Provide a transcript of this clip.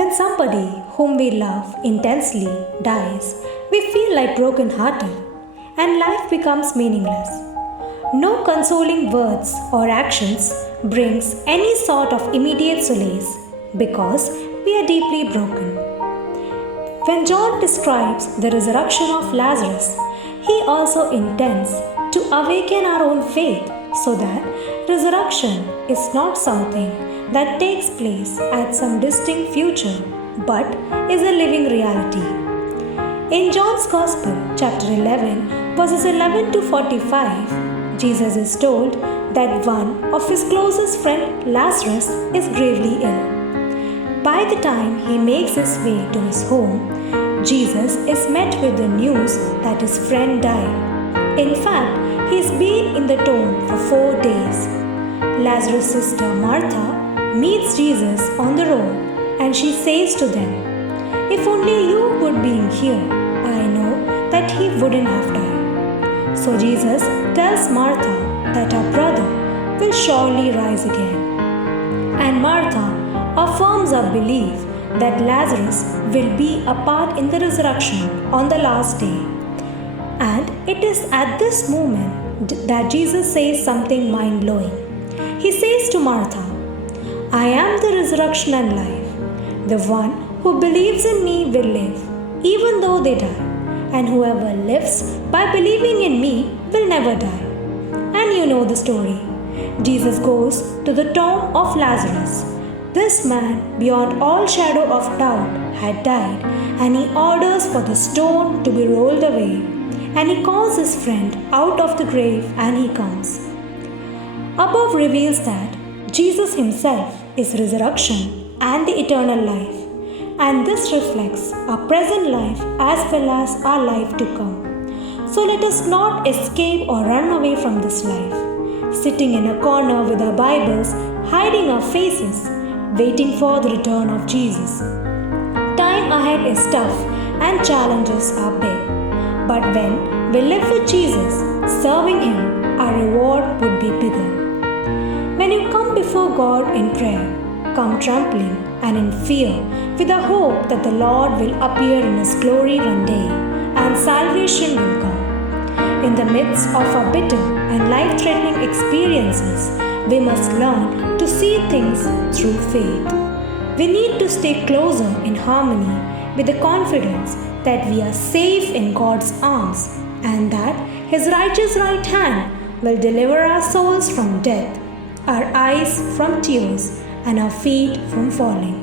When somebody whom we love intensely dies, we feel like broken-hearted and life becomes meaningless. No consoling words or actions brings any sort of immediate solace because we are deeply broken. When John describes the resurrection of Lazarus, he also intends to awaken our own faith so that resurrection is not something that takes place at some distant future but is a living reality. In John's Gospel, chapter 11, verses 11 to 45, Jesus is told that one of his closest friend Lazarus is gravely ill. By the time he makes his way to his home, Jesus is met with the news that his friend died. In fact, he's been in the tomb for 4 days. Lazarus' sister Martha meets Jesus on the road and she says to them, "If only you would be here, I know that he wouldn't have died." So Jesus tells Martha that her brother will surely rise again. And Martha affirms her belief that Lazarus will be a part in the resurrection on the last day. And it is at this moment that Jesus says something mind-blowing. He says to Martha, "I am the resurrection and life. The one who believes in me will live, even though they die. And whoever lives by believing in me will never die." And you know the story. Jesus goes to the tomb of Lazarus. This man, beyond all shadow of doubt, had died, and he orders for the stone to be rolled away. And he calls his friend out of the grave, and he comes. Above reveals that Jesus himself is resurrection and the eternal life, and this reflects our present life as well as our life to come. So let us not escape or run away from this life, sitting in a corner with our Bibles, hiding our faces, waiting for the return of Jesus. Time ahead is tough and challenges are big, but when we live with Jesus, serving Him, our reward would be bigger. When you come before God in prayer, come trembling and in fear with a hope that the Lord will appear in His glory one day and salvation will come. In the midst of our bitter and life-threatening experiences, we must learn to see things through faith. We need to stay closer in harmony with the confidence that we are safe in God's arms and that His righteous right hand will deliver our souls from death, our eyes from tears, and our feet from falling.